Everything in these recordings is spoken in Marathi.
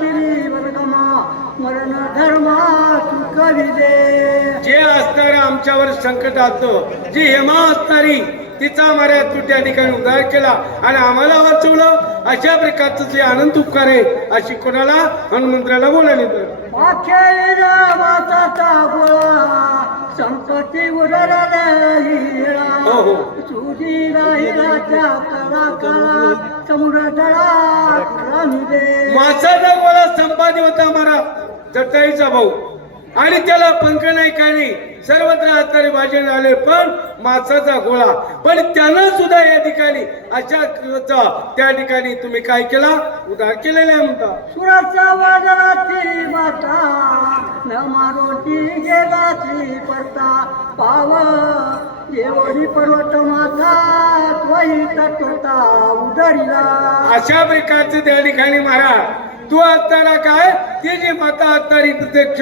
तिरी वर्गमा मरण धर्मा चुकविले जे असणार आमच्यावर संकट असतं जी हेमा असणारी तिचा माऱ्या तू त्या ठिकाणी उद्धार केला आणि आम्हाला वाचवलं अशा प्रकारचं जे आनंद उपकार आहे अशी कोणाला हनुमंतराला बोलायला संपत्ती उरला हो, हो. सुधी राहिलाच्या कला कला माझा तळा मासाचा गोळा संपादी होता मारा जटाईचा भाऊ. आणि त्याला पंख नाही काय नाही. सर्वत्र असणारे भाषण आले पण मासाचा गोळा. पण त्यानं सुद्धा या ठिकाणी अशा त्या ठिकाणी तुम्ही काय केला? उदार केलेला म्हणता. सुराचा वादळाची माता न मारोटी गेलाची पडता पावा. येवडी पर्वत माता त्वही तत्वता उदरिला. अशा प्रकारचे त्या ठिकाणी महाराज. तू असताना काय? ती जी माता असणारी प्रत्यक्ष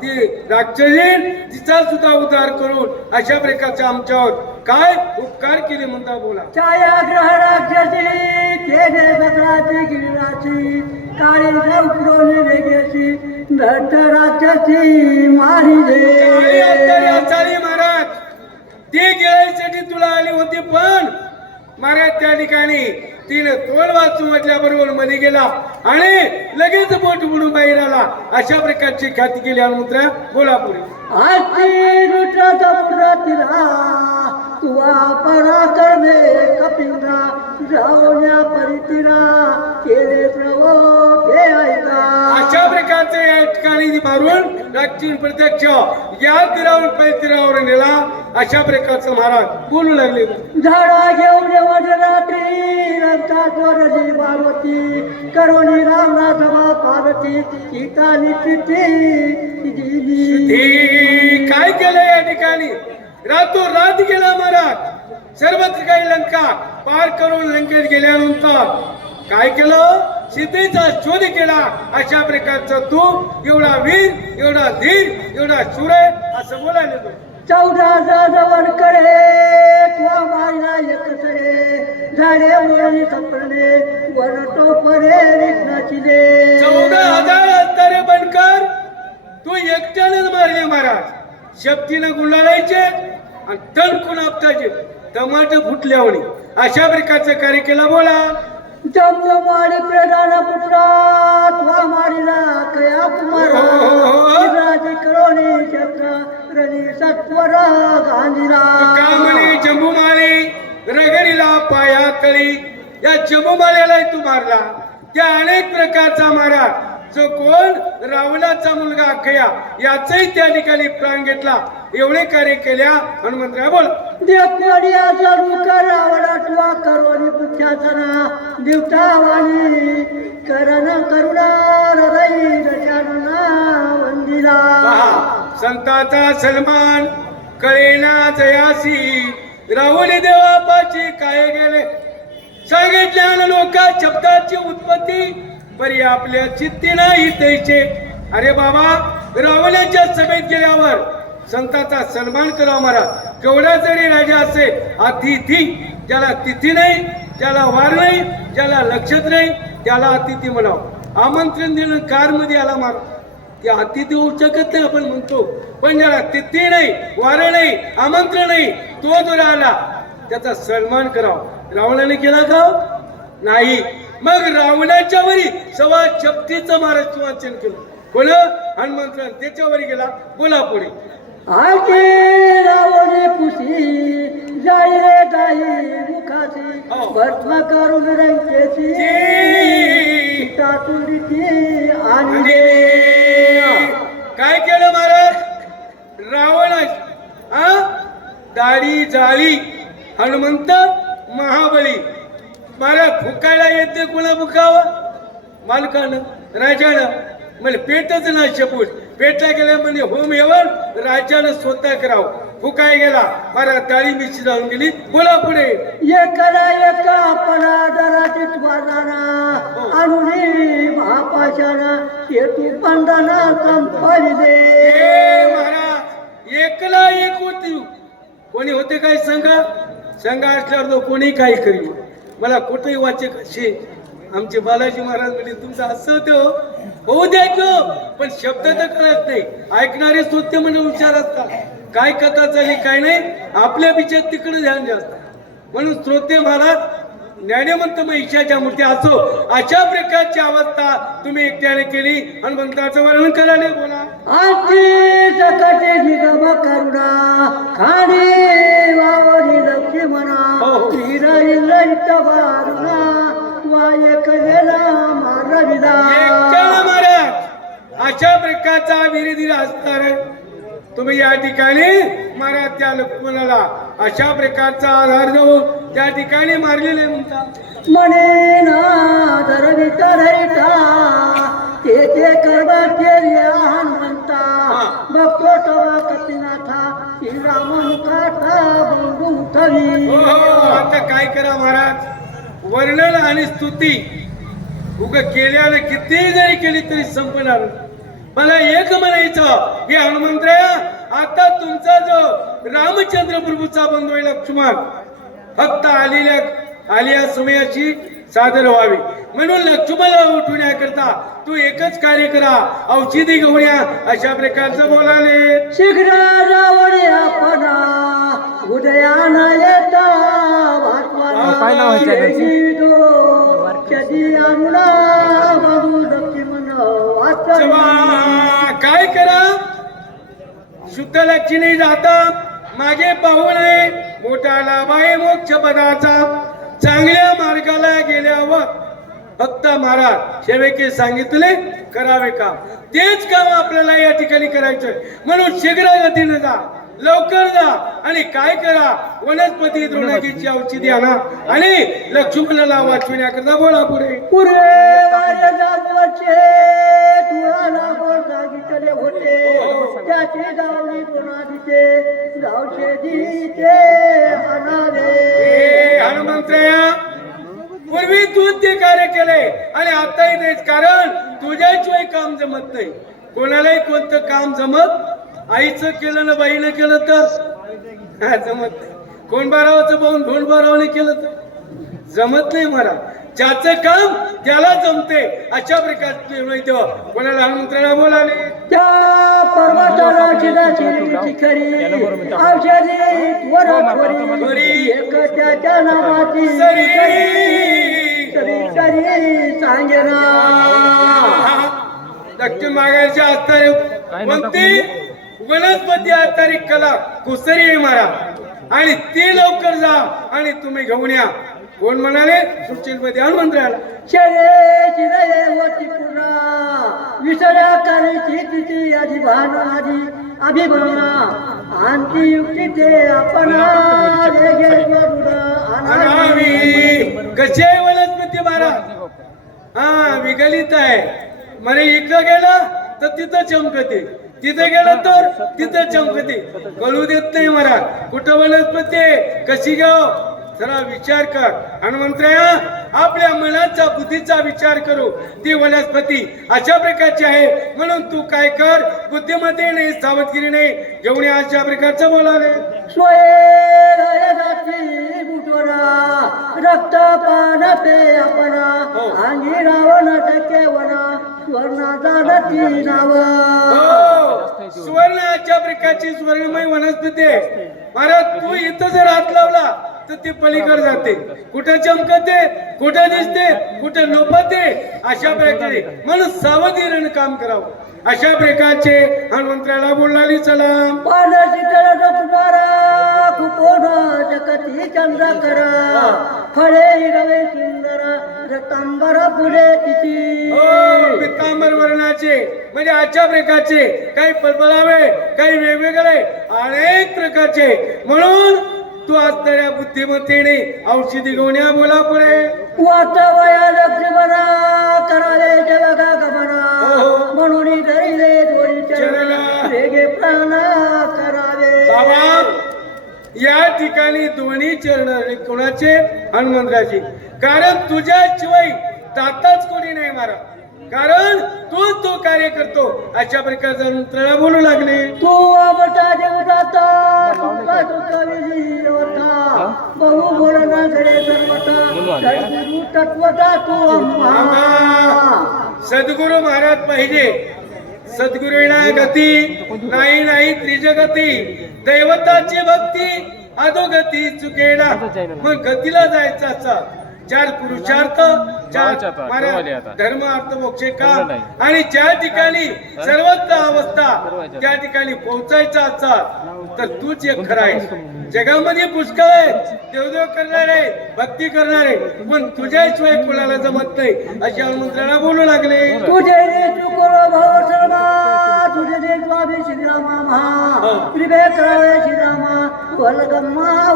ती राक्षसीन तिचा सुद्धा उद्धार करून अशा प्रकारच्या आमच्यावर काय उपकार केले म्हणता बोला. छायाग्रह राज्याची केले बदलाची गिराची काळी वेगळ्याची दत्त राज्याची मारिले. आणि अंतर्या चाली महाराज ती तुला आली होती पण महाराज त्या ठिकाणी तिने तोंड वाचून म्हटल्याबरोबरमध्ये गेला आणि लगेच बोट बुडून बाहेर आला. अशा प्रकारची ख्याती केली हनुमंत्रा पुढे. आजची लुट समुद्रातिला तुवा परा करणे कपिंद्रा. जाऊया परितिरा केले प्रभो हे ऐका अशा प्रकारचे या ठिकाणी मारून प्रत्यक्ष. या तीरावर पै तीरावर नेला. अशा प्रकारचं महाराज बोलू लागले. झाडा घेऊन पार्वती करुणी रामनाथ पार्वती काय केलं या ठिकाणी? रातो रात गेला महाराज. सर्वत्र काही लंका पार करून लंकेत गेल्यानंतर काय केलं? सीतेचा शोध केला. अशा प्रकारचा तू एवढा वीर एवढा धीर एवढा आहे असं बोलायला तो चौदा जवळ करे तुवा मायला एकसरे झाडे वळणी सपडणे वर टोपरे विघ्नाची दे चौदा हजार असणारे बनकर तू एकट्यानेच मारले महाराज. शक्तीनं गुंडाळायचे आणि तणकून आपटायचे. टमाटे फुटल्यावणी अशा प्रकारचं कार्य केला बोला. जमजमाडी प्रधान पुत्रा तुवा मारिला कया कुमार सत्वर गांधीला. का म्हणे जंबूमाळी रगडीला पाया तळी या जंबूमाळ्याला तू मारला. त्या अनेक प्रकारचा मारा. जो कोण रावणाचा मुलगा अखया याचाही त्या ठिकाणी प्राण घेतला. एवढे कार्य केल्या हनुमंतराय बोल. देखवडिया जरू करावडा तुवा करोनी पुख्याचना दिवटा वाणी करण करुणा रई रचना वंदिला संताचा सन्मान कळेना जयासी. राहुल देवापाची काय गेले? सांगितल्या लोक शब्दाची उत्पत्ती. बरी आपल्या चित्ती नाही द्यायचे अरे बाबा रावणाच्या सभेत गेल्यावर संताचा सन्मान करा मला केवढा जरी राजा असेल अतिथी ज्याला तिथी नाही ज्याला वार नाही ज्याला लक्षात नाही त्याला अतिथी म्हणावं. आमंत्रण देणं कारमध्ये आला मार. ते अतिथी शकत नाही आपण म्हणतो. पण ज्याला तिथी नाही वारं नाही आमंत्रण नाही तो जो राहिला त्याचा सन्मान करावा. रावणाने केला का? नाही. मग रावणाच्या वरी सव्वा शक्तीचं महाराष्ट्र वाचन केलं. कोण हनुमंत त्याच्यावर गेला बोला पुढे. आके रावणे पुसी जाई रे जाई मुखाची हो. भस्म करून. सीता तुरीची आणि आणि काय केलं महाराज रावण हा दाढी जाळी हनुमंत महाबली महाराज फुकायला येते कोणा फुकावं? मालकानं राजानं. म्हणजे पेटच ना शपूट पेटला गेला म्हणजे होम येवन राजानं स्वतः करावं. फुकाय गेला महाराज दाढी मिशी जाऊन गेली बोला पुढे. एकला एका पणा दराची वाजाना अनुनी महापाशाना हेतू पंधना संपली दे ए महाराज एकला एक होती कोणी होते काय संघ संघ असल्यावर तो कोणी काही करी मला कुठेही वाचक असे आमचे बालाजी महाराज म्हणजे तुमचं असं होतं होऊ द्याय हो, पण शब्द तर कळत नाही. ऐकणारे सोते म्हणून विचार असतात. काय कथा चालली काय नाही. आपल्या विचार तिकडे ध्यान जास्त. म्हणून श्रोते महाराज ज्ञानवंत महिषाच्या मूर्ती असो अशा प्रकारची अवस्था तुम्ही एकट्याने केली. हनुमंताचं वर्णन करायला बोला. आजची सकटे निगम करुणा खाणी वावरी लक्ष्मणा हो, हो. बारुणा वाय मारविदा अशा प्रकारचा विरोधी असणार तुम्ही या ठिकाणी मारा त्या लक्ष्मणाला. अशा प्रकारचा आधार देऊन त्या ठिकाणी मारलेले म्हणता. मने ना धरविता धरिता ते ते कर्मा केले हनुमंता. बघतो तवा कपिनाथा श्रीराम मुखाथा बंधू हो, हो, आता काय करा महाराज? वर्णन आणि स्तुती उग केल्यानं किती जरी केली तरी संपणार. मला एक म्हणायचं की हनुमंतराया आता तुमचा जो रामचंद्र प्रभूचा बंधू आहे लक्ष्मण फक्त आलेल्या आलिया समयाची सादर व्हावी. म्हणून लक्ष्मणला उठवण्याकरता तू एकच कार्य करा. औषधी घेऊन या अशा प्रकारचं बोलाले. आपणा उदयाना येता? कधी शुद्ध लक्षणी जाता मागे पाहू नये मोठा लाभ आहे मोक्ष पदाचा. चांगल्या मार्गाला गेल्यावर फक्त महाराज सेवेके सांगितले करावे काम. तेच काम आपल्याला या ठिकाणी करायचंय म्हणून शीघ्र गतीने जा लवकर जा आणि काय करा? वनस्पती द्रोणागीची औषधी आणा आणि लक्ष्मणाला वाचविण्याकरता बोला पुढे. पुरे वारे जागवचे तुळाला गोड जागितले होते. त्याचे गावली कोणादिते गावचे दिते अनावे ए, पूर्वी तू ते कार्य केले आणि आताही तेच कारण तुझ्याशिवाय काम जमत नाही. कोणालाही कोणतं काम जमत आईचं केलं ना बाईनं केलं तर जमत नाही. कोण बारावाचं पाहून ढोल बारावाने केलं तर? जमत नाही मला. ज्याचं काम त्याला जमते अशा प्रकारचे माहिती हो. कोणाला हनुमंतराला बोलाले त्या पर्वताला चिदाची खरी औषधी वर. एक त्याच्या नावाची सरी. सरी सरी सांगेना दक्षिण मागायची असणारी कोणती? वनस्पती असणारी कला कुसरी मारा. आणि ती लवकर जा आणि तुम्ही घेऊन या. कोण म्हणाले? सुशील मध्ये हनुमंतराला शरे चिरे वती पुन्हा विसर्या करायची तिची आधी. भान आधी अभिमाना आणखी युक्ती ते आपण आहे वनस्पती महाराज? हा विगलित आहे. मरे इकडं गेलं तर तिथं चमकते. तिथे गेलं तर तिथं चमकते. कळू देत नाही मला कुठं वनस्पती? कशी गाव जरा विचार कर. हनुमंतराया आपल्या मनाचा बुद्धीचा विचार करू. ती वनस्पती अशा प्रकारची आहे. म्हणून तू काय कर? बुद्धिमत्तेने सावधगिरीने घेऊन या अशा प्रकारचं बुटवरा रक्त पान हो. अंगी रावण केवणा स्वर्णाचा नती नाव हो. सुवर्णाच्या प्रकारची स्वर्णमय वनस्पती आहे. महाराज तू इथं जर हात लावला तर ती पलीकडे जाते. कुठं चमकते कुठं दिसते कुठं लोपते अशा प्रकारे. म्हणून सावधीनं काम करावं. अशा प्रकारचे हनुमंतराला बोलणारी चला. जगती चंद्र करा. फळे हिरवे सुंदर रतांबर फुले तिची. हो पितांबर वर्णाचे म्हणजे अशा प्रकारचे काही बदलावे काही वेगवेगळे अनेक प्रकारचे. म्हणून तू असणाऱ्या बुद्धिमत्तेने औषधी घेऊन या बोला पुढे वाचवया लक्ष्मणा करावे जगा गमना हो. म्हणून धरिले दोरी चरला. वेगे प्राण करावे बाबा या ठिकाणी दोन्ही चरण. कोणाचे हनुमंतराचे कारण तुझ्याशिवाय दाताच कोणी नाही मारा कारण तू तो कार्य करतो. अशा प्रकारचा मंत्राला बोलू लागले. तू अमटा देवदाता देवता. बहु बोलना घडे सर्वता सद्गुरु तत्वता तू अम्मा सद्गुरु महाराज पाहिजे. सद्गुरुना गती नाही नाही त्रिजगती. दैवताची भक्ती अधोगती चुकेला मग गतीला जायचं असा चार पुरुषार्थ आता, आता. धर्म अर्थ मोक्ष नाही. आणि ज्या ठिकाणी सर्वत्र अवस्था. त्या ठिकाणी पोहोचायचा असा तर तूच एक खरा आहे. जगामध्ये पुष्कळ आहे देवदेव करणारे भक्ती करणारे पण तुझ्याशिवाय कोणाला जमत नाही. अशा मंत्राला बोलू लागले. तुझे भाव सर्वा तुझे श्रीरामा महा. त्रिभे करावे श्रीरामा वलगम्मा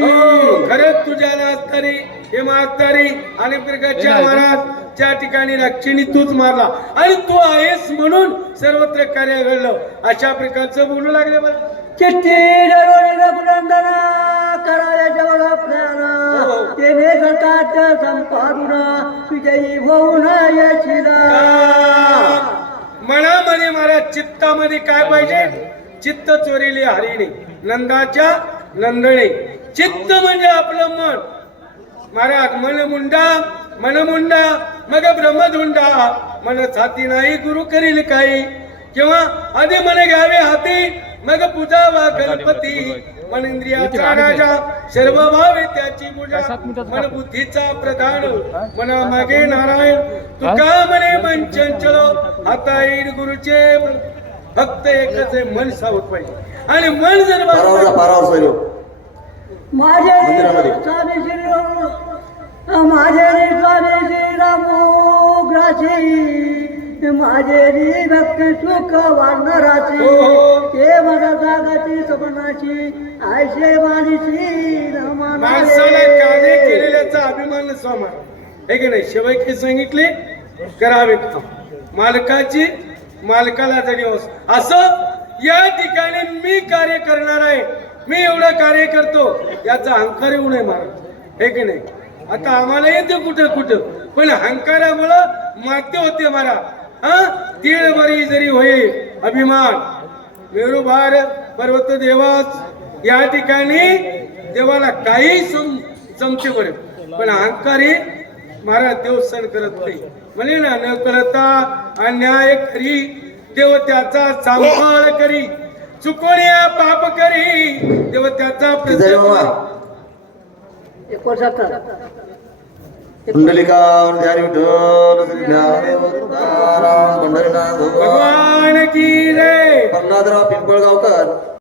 हो खरंच तुझ्या नास्तारी हे मास्तारी आणि प्रकारच्या महाराज त्या ठिकाणी रक्षिणी तूच मारला आणि तू आहेस म्हणून सर्वत्र कार्य घडलं. अशा प्रकारचं बोलू लागले मला. चिठ्ठी दरोडी रघुनंदना करावे जवळ आपल्याला. तेने सरकारच्या संपादना विजयी येशीला. मनामध्ये महाराज चित्तामध्ये काय पाहिजे? चित्त चोरीली हरिणी नंदाच्या नंदणे. चित्त म्हणजे आपलं मन. महाराज मन मुंडा मन मुंडा मग ब्रह्मधुंडा मन छाती नाही गुरु करील काही. किंवा आधी मन घ्यावे हाती मग पूजावा गणपती. मन इंद्रियाचा राजा? सर्व भावे त्याची पूजा. मन बुद्धीचा प्रधान. मन मागे नारायण. तुका म्हणे मन चंचल आता येईल गुरुचे फक्त एकच मन सावध पाहिजे आणि मन जर माझे मंदिरामध्ये. स्वामी श्रीराम माझे स्वामी श्रीराम ग्रासी माझे रे भक्त सुख वाढणाराची. हो, हो. ते मला जागाची सपनाची. आयशे कार्य केलेल्याचा अभिमान स्वामा. हे की नाही? शिवाय काय सांगितले? करावे मालकाची मालकाला होस असं या ठिकाणी मी कार्य करणार आहे. मी एवढं कार्य करतो याचा अहंकार येऊ नये महाराज हे की नाही? आता आम्हाला येते कुठं कुठं? पण अहंकारामुळं माते होते मारा. हा? तीळ बरी जरी होईल अभिमान. मेरुभार पर्वत देवास. या ठिकाणी देवाला काही सम जमते बरे पण अहंकारी महाराज देव सण करत नाही. म्हणे ना न कळता अन्याय करी देव त्याचा सांभाळ करी. चुकोण्या पाप करी देव त्याचा जय बाबा प्रसन्न एकोणसत्तर. कुंडलिका ध्यान विठ्ठल श्री ज्ञानदेव तुकाराम पंढरीनाथ भगवान. की जय. पन्नादराव पिंपळगावकर.